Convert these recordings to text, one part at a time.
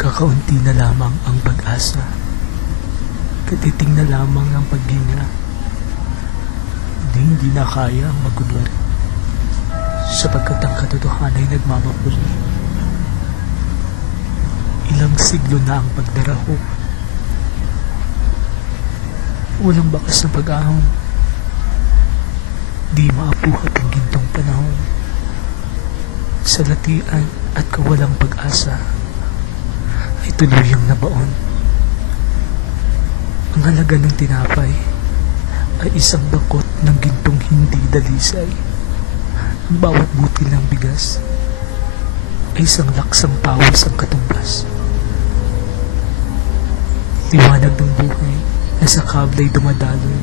Kakaunti na lamang ang pag-asa, katiting na lamang ang paghinga, hindi na kaya ang magunwari, sapagkat ang katotohanan ay nagmamapuli. Ilang siglo na ang pagdaraho, walang bakas na pag-ahon, di maapuhat ang gintong panahon, sa latian at kawalang pag-asa ay tuluyang nabaon. Ang halaga ng tinapay ay isang dakot ng gintong hindi dalisay. Ang bawat butil ng bigas ay isang laksang pawis ang katumbas. Liwanag ng buhay na sa kablay dumadaloy,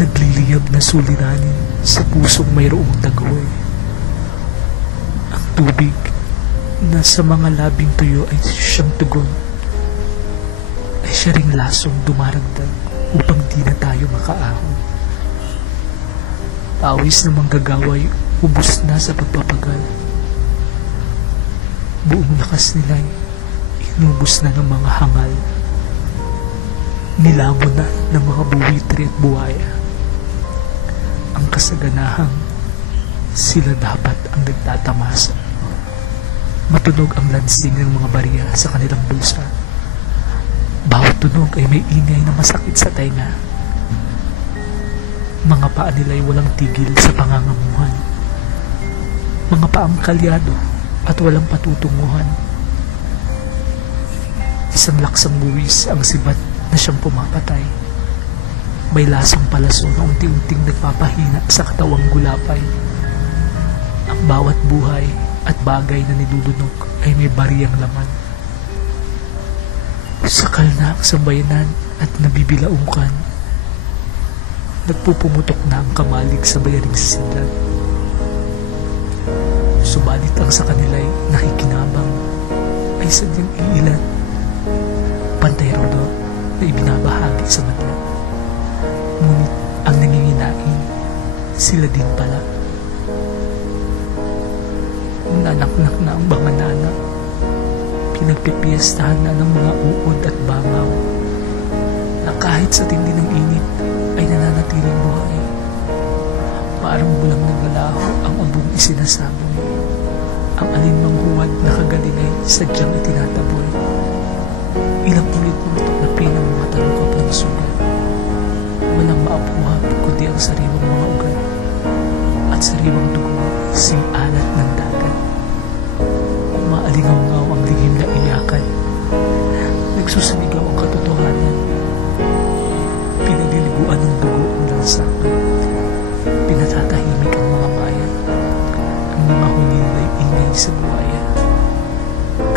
nagliliyab na suliranin sa pusong mayroong tagoy. Ang tubig na sa mga labing tuyo ay siyang tugon, ay siya ring lasong dumaragdag upang di na tayo makaahon. Pawis na manggagaway ubos na sa pagpapagal, buong lakas nila'y inubos na ng mga hangal, nilamon na ng mga buwitri at buwaya. Ang kasaganahang sila dapat ang nagtatamasa. Matunog ang lansing ng mga barya sa kanilang bulsa. Bawat tunog ay may ingay na masakit sa tenga. Mga paa nila'y walang tigil sa pangangamuhan. Mga paang kalyado at walang patutunguhan. Isang laksang buwis ang sibat na siyang pumapatay. May lasang palaso na unti-unting nagpapahina sa katawang gulapay. Ang bawat buhay at bagay na nilulunok ay may bariyang laman. Sakal na ang sambayanan at nabibilaukan. Nagpupumutok na ang kamalig sa bayaring sisidlan. Subalit ang sa kanila'y nakikinabang ay sadyang iilan. Pantay rodo na ibinabahagi sa madla. Ngunit ang nanginginain, sila din pala. Nanaknak na ang mga nanak, pinagpipiestahan na ng mga uod at bangaw, na kahit sa tindi ng init ay nananatiling buhay. Parang bulang naglalaho ang ubong isinasaboy. Ang alinmang huwad na kagaling ay sadyang itinataboy. Ilang ulit-ulit na pinang mga talukap ng sugat. Walang maapuhap kundi ang sariwang mga ugat at sariwang dugo, sing-alat ng dagat. Umaalingaw-ngaw ang lihim na iyakan. Nagsusunigaw ang katotohanan. Pinaliliguan ng dugo ang lansangan. Pinatatahimik ang mga bayan. Ang mga hungin ay ingay sa buhaya.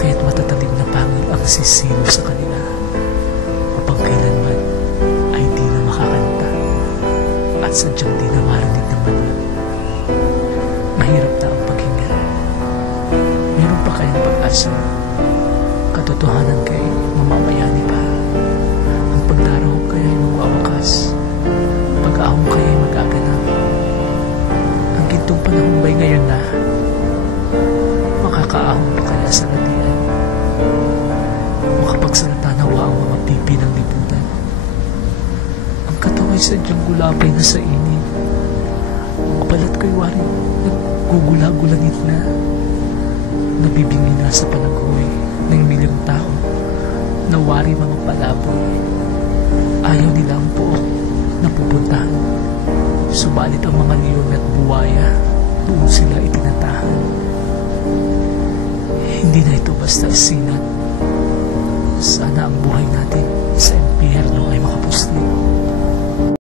Kaya't matatalim na pangil ang sisilo sa kanila. Upang kailanman ay di na makakanta at sadyang di na marinig ng manla. Mahirap na ang paghinga. Meron pa kayang pag-asa. Katotohanan kay mamamayani pa. Ang pagdaraw kaya'y magwawakas. Pag-ahong kaya'y magaganap. Ang gintong panahon ba'y ngayon na? Makakaahong pa kaya sa latian? Makapagsalita nawa ang mga pipi ng lipunan. Ang katawa'y sadyang gulapay na sa init. Ang balat ko'y waring nagugula-gulanit na. Nabibingi na sa panaghoy ng milyong tao na wari mga palaboy. Ayaw nila ang pook na pupuntahan. Subalit ang mga leon at buwaya, doon sila itinatahan. Hindi na ito basta sinat. Sana ang buhay natin sa impyerno ay makapuslit.